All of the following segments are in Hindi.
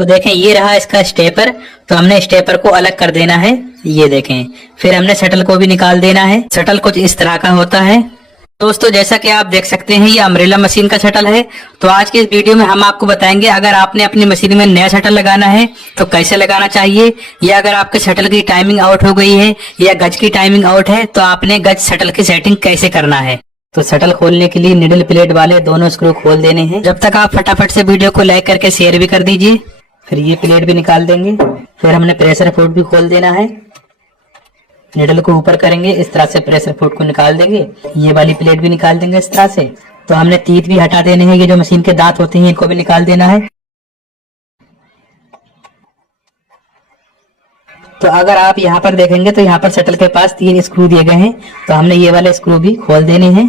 तो देखें ये रहा इसका स्टेपर। तो हमने स्टेपर को अलग कर देना है, ये देखें। फिर हमने शटल को भी निकाल देना है। शटल कुछ इस तरह का होता है। दोस्तों जैसा कि आप देख सकते हैं ये अम्ब्रेला मशीन का शटल है। तो आज के इस वीडियो में हम आपको बताएंगे अगर आपने अपनी मशीन में नया शटल लगाना है तो कैसे लगाना चाहिए, या अगर आपके शटल की टाइमिंग आउट हो गई है या गज की टाइमिंग आउट है तो आपने गज शटल की सेटिंग कैसे करना है। तो शटल खोलने के लिए निडल प्लेट वाले दोनों स्क्रू खोल देने हैं। जब तक आप फटाफट से वीडियो को लाइक करके शेयर भी कर दीजिए। फिर ये प्लेट भी निकाल देंगे। फिर हमने प्रेशर फुट भी खोल देना है। निडल को ऊपर करेंगे, इस तरह से प्रेशर फुट को निकाल देंगे। ये वाली प्लेट भी निकाल देंगे इस तरह से। तो हमने तीत भी हटा देने हैं, ये जो मशीन के दांत होते हैं इनको भी निकाल देना है। तो अगर आप यहाँ पर देखेंगे तो यहाँ पर शटल के पास 3 स्क्रू दिए गए हैं। तो हमने ये वाले स्क्रू भी खोल देने हैं।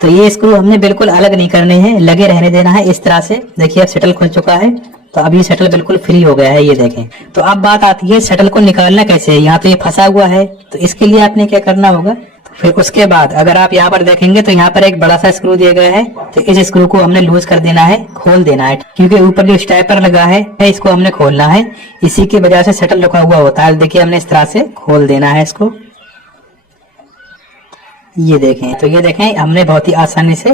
तो ये स्क्रू हमने बिल्कुल अलग नहीं करने हैं, लगे रहने देना है इस तरह से। देखिए अब शटल खुल चुका है। तो अब ये शटल बिल्कुल फ्री हो गया है, ये देखें। तो अब बात आती है शटल को निकालना कैसे है। यहाँ तो ये फंसा हुआ है, तो इसके लिए आपने क्या करना होगा। तो फिर उसके बाद अगर आप यहाँ पर देखेंगे तो यहाँ पर एक बड़ा सा स्क्रू दिया गया है। तो इस स्क्रू को हमने लूज कर देना है, खोल देना है, क्योंकि ऊपर जो स्टेपर लगा है इसको हमने खोलना है। इसी की वजह से शटल रुका हुआ होता है। देखिए हमने इस तरह से खोल देना है इसको, ये देखें। तो ये देखें हमने बहुत ही आसानी से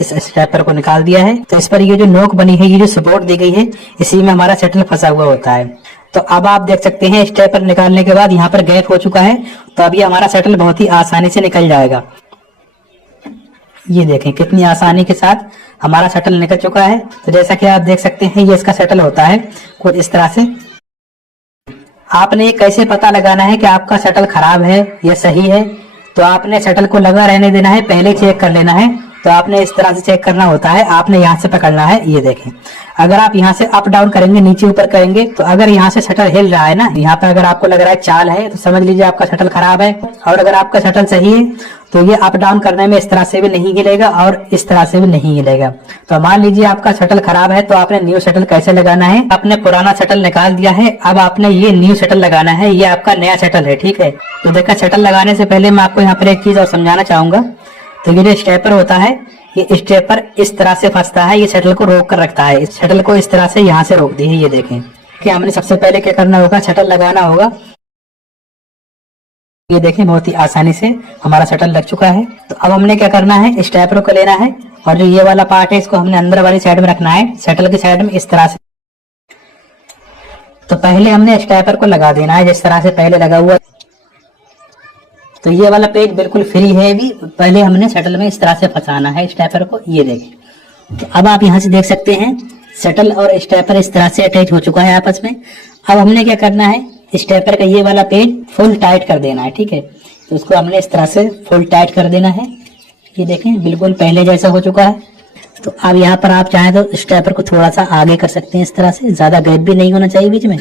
इस स्टेपर को निकाल दिया है। तो इस पर ये जो नोक बनी है, ये जो सपोर्ट दी गई है, इसी में हमारा शटल फंसा हुआ होता है। तो अब आप देख सकते हैं स्टेपर निकालने के बाद यहाँ पर गैप हो चुका है। तो अब ये हमारा शटल बहुत ही आसानी से निकल जाएगा। ये देखें कितनी आसानी के साथ हमारा शटल निकल चुका है। तो जैसा कि आप देख सकते हैं ये इसका शटल होता है कुछ इस तरह से। आपने कैसे पता लगाना है कि आपका शटल खराब है या सही है। तो आपने शटल को लगा रहने देना है, पहले चेक कर लेना है। तो आपने इस तरह से चेक करना होता है। आपने यहाँ से पकड़ना है, ये देखें। अगर आप यहाँ से अप डाउन करेंगे, नीचे ऊपर करेंगे, तो अगर यहाँ से शटल हिल रहा है ना, यहाँ पर अगर आपको लग रहा है चाल है, तो समझ लीजिए आपका शटल खराब है। और अगर आपका शटल सही है तो ये अप डाउन करने में इस तरह से भी नहीं हिलेगा और इस तरह से भी नहीं हिलेगा। तो मान लीजिए आपका शटल खराब है, तो आपने न्यू शटल कैसे लगाना है। आपने पुराना शटल निकाल दिया है, अब आपने ये न्यू शटल लगाना है। ये आपका नया शटल है, ठीक है। तो देखा शटल लगाने से पहले मैं आपको यहाँ पर एक चीज और समझाना चाहूंगा। तो ये जो स्टेपर होता है, ये स्टेपर इस तरह से फंसता है, ये शटल को रोक कर रखता है। इस शटल को इस तरह से यहाँ से रोक दी है, ये देखें। कि हमने सबसे पहले क्या करना होगा, शटल लगाना होगा। ये देखें बहुत ही आसानी से हमारा शटल लग चुका है। तो अब हमने क्या करना है, स्टेपर को लेना है और जो ये वाला पार्ट है इसको हमने अंदर वाली साइड में रखना है, शटल की साइड में इस तरह से। तो पहले हमने स्टेपर को लगा देना है जिस तरह से पहले लगा हुआ। तो ये वाला पेज बिल्कुल फ्री है भी। पहले हमने शटल में इस तरह से फंसाना है स्टेपर को, ये देखें। तो अब आप यहाँ से देख सकते हैं शटल और स्टेपर इस तरह से अटैच हो चुका है आपस में। अब हमने क्या करना है, स्टेपर का ये वाला पेज फुल टाइट कर देना है, ठीक है। तो उसको हमने इस तरह से फुल टाइट कर देना है, ये देखें बिल्कुल पहले जैसा हो चुका है। तो अब यहाँ पर आप चाहें तो स्टेपर को थोड़ा सा आगे कर सकते हैं इस तरह से, ज्यादा गैप भी नहीं होना चाहिए बीच में,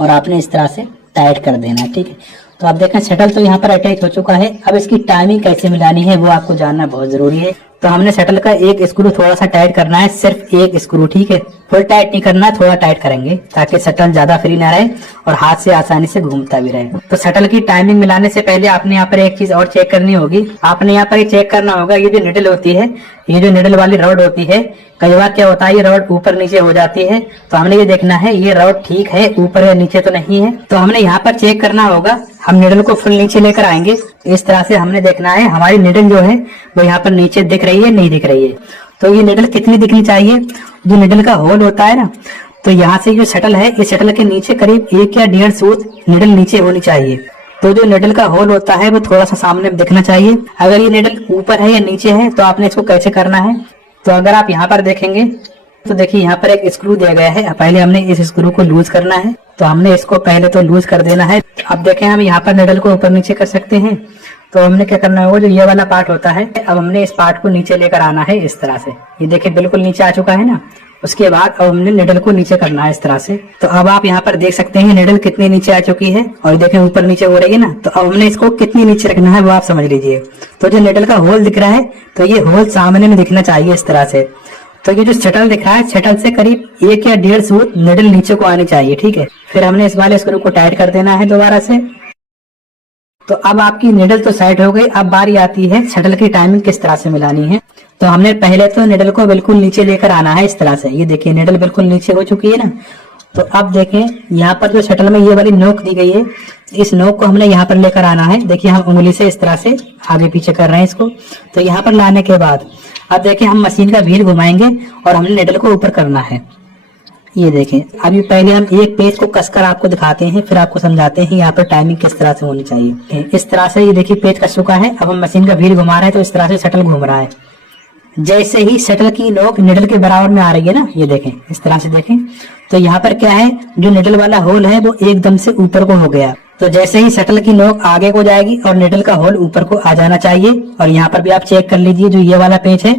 और आपने इस तरह से टाइट कर देना है, ठीक है। तो आप देखें शटल तो यहाँ पर अटैच हो चुका है। अब इसकी टाइमिंग कैसे मिलानी है वो आपको जानना बहुत जरूरी है। तो हमने शटल का एक स्क्रू थोड़ा सा टाइट करना है, सिर्फ एक स्क्रू, ठीक है। फुल टाइट नहीं करना है, थोड़ा टाइट करेंगे ताकि शटल ज्यादा फ्री ना रहे और हाथ से आसानी से घूमता भी रहे। तो शटल की टाइमिंग मिलाने से पहले आपने यहाँ पर एक चीज और चेक करनी होगी। आपने यहाँ पर ये चेक करना होगा, ये जो निडल होती है, ये जो निडल वाली रॉड होती है, कई बार क्या होता है ये रॉड ऊपर नीचे हो जाती है। तो हमने ये देखना है ये रॉड ठीक है, ऊपर या नीचे तो नहीं है। तो हमने यहाँ पर चेक करना होगा। हम निडल को फुल नीचे लेकर आएंगे, इस तरह से हमने देखना है हमारी निडल जो है वो यहाँ पर नीचे दिख रही है नहीं दिख रही है। तो ये निडल कितनी दिखनी चाहिए, जो निडल का होल होता है ना, तो यहाँ से जो शटल है इस शटल के नीचे करीब 1 या 1.5 सूत निडल नीचे होनी चाहिए। तो जो निडल का होल होता है वो थोड़ा सा सामने दिखना चाहिए। अगर ये निडल ऊपर है या नीचे है तो आपने इसको कैसे करना है। तो अगर आप यहाँ पर देखेंगे तो देखिए यहाँ पर एक स्क्रू दिया गया है। पहले हमने इस स्क्रू को लूज करना है, तो हमने इसको पहले तो लूज कर देना है। अब देखें हम यहाँ पर निडल को ऊपर नीचे कर सकते हैं। तो हमने क्या करना होगा, जो ये वाला पार्ट होता है, अब हमने इस पार्ट को नीचे लेकर आना है इस तरह से। ये देखिए बिल्कुल नीचे आ चुका है ना। उसके बाद अब हमने निडल को नीचे करना है इस तरह से। तो अब आप यहाँ पर देख सकते हैं निडल कितनी नीचे आ चुकी है और देखें ऊपर नीचे हो रही है ना। तो अब हमने इसको कितनी नीचे रखना है वो आप समझ लीजिए। तो जो निडल का होल दिख रहा है तो ये होल सामने में दिखना चाहिए इस तरह से। तो ये जो शटल दिख रहा है, शटल से करीब 1 या 1.5 सूत निडल नीचे को आनी चाहिए, ठीक है। फिर हमने इस वाले स्क्रू को टाइट कर देना है दोबारा से। तो अब आपकी निडल तो सेट हो गई। अब बारी आती है शटल की टाइमिंग किस तरह से मिलानी है। तो हमने पहले तो निडल को बिल्कुल नीचे लेकर आना है इस तरह से। ये देखिए निडल बिल्कुल नीचे हो चुकी है ना। तो अब देखें यहाँ पर जो शटल में ये वाली नोक दी गई है, इस नोक को हमने यहाँ पर लेकर आना है। देखिए हम उंगली से इस तरह से आगे पीछे कर रहे हैं इसको। तो यहाँ पर लाने के बाद अब देखिए हम मशीन का व्हील घुमाएंगे और हमने निडल को ऊपर करना है। ये देखें अभी पहले हम एक पेज को कसकर आपको दिखाते हैं, फिर आपको समझाते हैं यहाँ पर टाइमिंग किस तरह से होनी चाहिए। इस तरह से ये देखिए पेज कस चुका है। अब हम मशीन का व्हील घुमा रहे हैं तो इस तरह से शटल घूम रहा है। जैसे ही शटल की नोक निडल के बराबर में आ रही है ना, ये देखें इस तरह से देखें, तो यहाँ पर क्या है, जो निडल वाला होल है वो एकदम से ऊपर को हो गया। तो जैसे ही शटल की नोक आगे को जाएगी और निडल का होल ऊपर को आ जाना चाहिए। और यहाँ पर भी आप चेक कर लीजिए, जो ये वाला पेज है,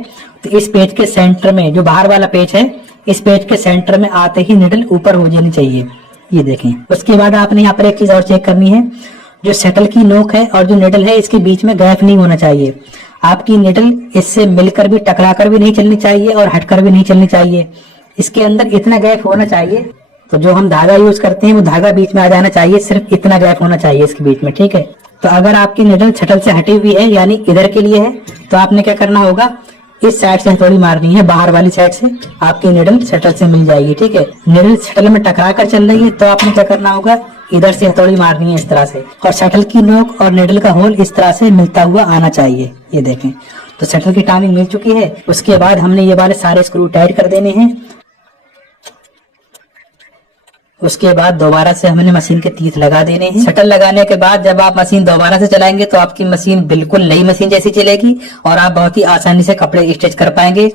तो इस पेज के सेंटर में, जो बाहर वाला पेज है, इस पेज के सेंटर में आते ही निडल ऊपर हो जानी चाहिए। ये देखें। उसके बाद आपने यहाँ पर एक चीज और चेक करनी है, जो शटल की नोक है और जो निडल है, इसके बीच में गैप नहीं होना चाहिए। आपकी निडल इससे मिलकर भी, टकराकर भी नहीं चलनी चाहिए और हटकर भी नहीं चलनी चाहिए। इसके अंदर इतना गैप होना चाहिए। तो जो हम धागा यूज करते हैं वो धागा बीच में आ जाना चाहिए, सिर्फ इतना गैप होना चाहिए इसके बीच में, ठीक है। तो अगर आपकी निडल शटल से हटी हुई है, यानी इधर के लिए है, तो आपने क्या करना होगा, इस साइड से हथौड़ी मारनी है, बाहर वाली साइड से आपकी निडल शटल से मिल जाएगी, ठीक है। निडल शटल में टकरा कर चल रही है तो आपने क्या करना होगा, इधर से हथौड़ी मारनी है इस तरह से, और शटल की नोक और निडल का होल इस तरह से मिलता हुआ आना चाहिए। ये देखें। तो शटल की टाइमिंग मिल चुकी है। उसके बाद हमने ये वाले सारे स्क्रू टाइट कर देने हैं। उसके बाद दोबारा से हमने मशीन के तीथ लगा देने हैं। शटल लगाने के बाद जब आप मशीन दोबारा से चलाएंगे तो आपकी मशीन बिल्कुल नई मशीन जैसी चलेगी और आप बहुत ही आसानी से कपड़े स्टिच कर पाएंगे।